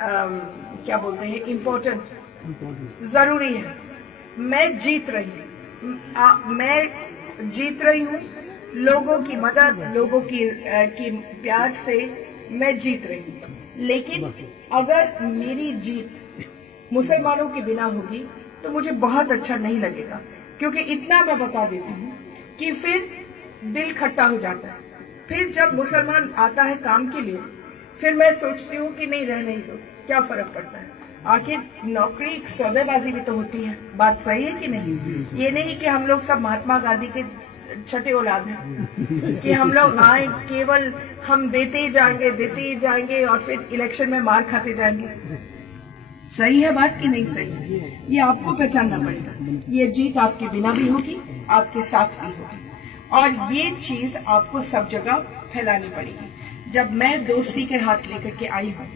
क्या बोलते हैं, इम्पोर्टेंट, जरूरी है। मैं जीत रही हूँ, लोगों की मदद, लोगों की प्यार से मैं जीत रही हूँ। लेकिन अगर मेरी जीत मुसलमानों के बिना होगी तो मुझे बहुत अच्छा नहीं लगेगा, क्योंकि इतना मैं बता देती हूँ कि फिर दिल खट्टा हो जाता है। फिर जब मुसलमान आता है काम के लिए, फिर मैं सोचती हूँ कि नहीं, रहने ही दो, क्या फर्क पड़ता है। आखिर नौकरी सौदेबाजी भी तो होती है। बात सही है कि नहीं? ये नहीं कि हम लोग सब महात्मा गांधी के छठे औलाद हैं कि हम लोग आए केवल हम देते ही जाएंगे और फिर इलेक्शन में मार खाते जाएंगे। सही है बात कि नहीं सही? ये आपको पहचानना पड़ेगा। ये जीत आपके बिना भी होगी, आपके साथ भी होगी, और ये चीज आपको सब जगह फैलानी पड़ेगी। जब मैं दोस्ती के हाथ लेकर के आई हूँ,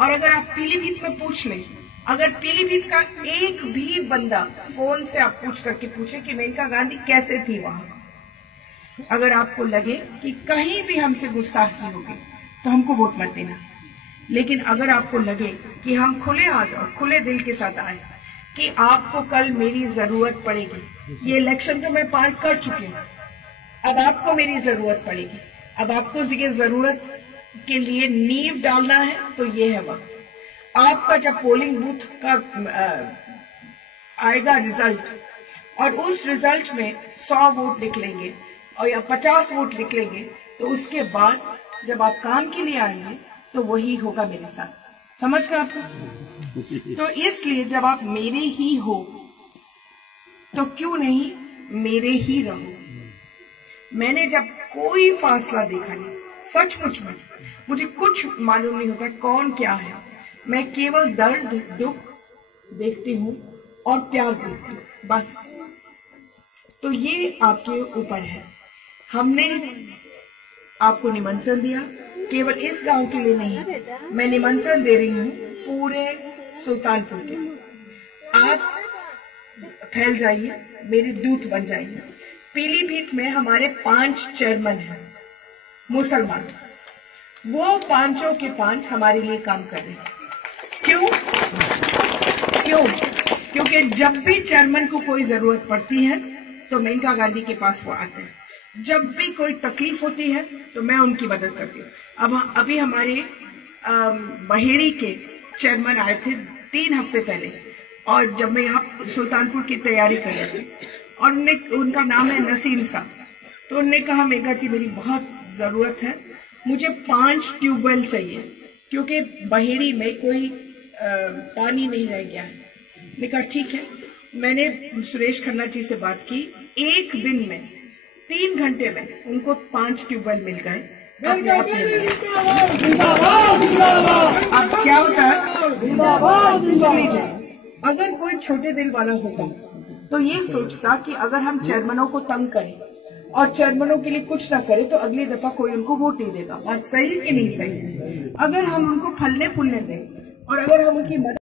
और अगर आप पीलीभीत में पूछ लें, अगर पीलीभीत का एक भी बंदा फोन से आप पूछ करके पूछे कि मेनका गांधी कैसे थी वहां, अगर आपको लगे कि कहीं भी हमसे गुस्ताखी होगी तो हमको वोट मत देना। लेकिन अगर आपको लगे कि हम खुले हाथ और खुले दिल के साथ आए कि आपको कल मेरी जरूरत पड़ेगी, ये इलेक्शन तो मैं पार कर चुकी हूँ, अब आपको मेरी जरूरत पड़ेगी, अब आपको ये जरूरत के लिए नींव डालना है, तो ये है वक्त। आपका जब पोलिंग बूथ का आएगा रिजल्ट और उस रिजल्ट में 100 वोट निकलेंगे और या 50 वोट निकलेंगे, तो उसके बाद जब आप काम के लिए आएंगे तो वही होगा मेरे साथ। समझ गए आपको? तो इसलिए जब आप मेरे ही हो तो क्यों नहीं मेरे ही रहो। मैंने जब कोई फासला देखा नहीं, सचमुच में मुझे कुछ मालूम नहीं होता कौन क्या है, मैं केवल दर्द दुख देखती हूँ और प्यार देखती हूँ, बस। तो ये आपके ऊपर है। हमने आपको निमंत्रण दिया, केवल इस गांव के लिए नहीं, मैं निमंत्रण दे रही हूँ पूरे सुल्तानपुर के। आप फैल जाइए, मेरे दूत बन जाइए। पीलीभीत में हमारे 5 चेयरमैन हैं मुसलमान, वो 5 के 5 हमारे लिए काम कर रहे हैं। क्यों? क्योंकि जब भी चेयरमैन को कोई जरूरत पड़ती है तो मेनका गांधी के पास वो आते हैं। जब भी कोई तकलीफ होती है तो मैं उनकी मदद करती हूँ। अब अभी हमारे बहेड़ी के चेयरमैन आए थे 3 हफ्ते पहले, और जब मैं यहाँ सुल्तानपुर की तैयारी कर रही थी, और उनका नाम है नसीम साहब, तो उन्होंने कहा मेघा जी मेरी बहुत जरूरत है, मुझे 5 ट्यूबवेल चाहिए, क्योंकि बहेड़ी में कोई पानी नहीं रह गया है। मैंने कहा ठीक है। मैंने सुरेश खन्ना जी से बात की, एक दिन में 3 घंटे में उनको 5 ट्यूबवेल मिल गए। अब क्या होता है, अगर कोई छोटे दिल वाला होता तो ये सोचता कि अगर हम चेयरमैनों को तंग करें और चेयरमैनों के लिए कुछ ना करें तो अगली दफा कोई उनको वोट नहीं देगा। बात सही है कि नहीं सही? अगर हम उनको फलने फूलने दें और अगर हम उनकी मदद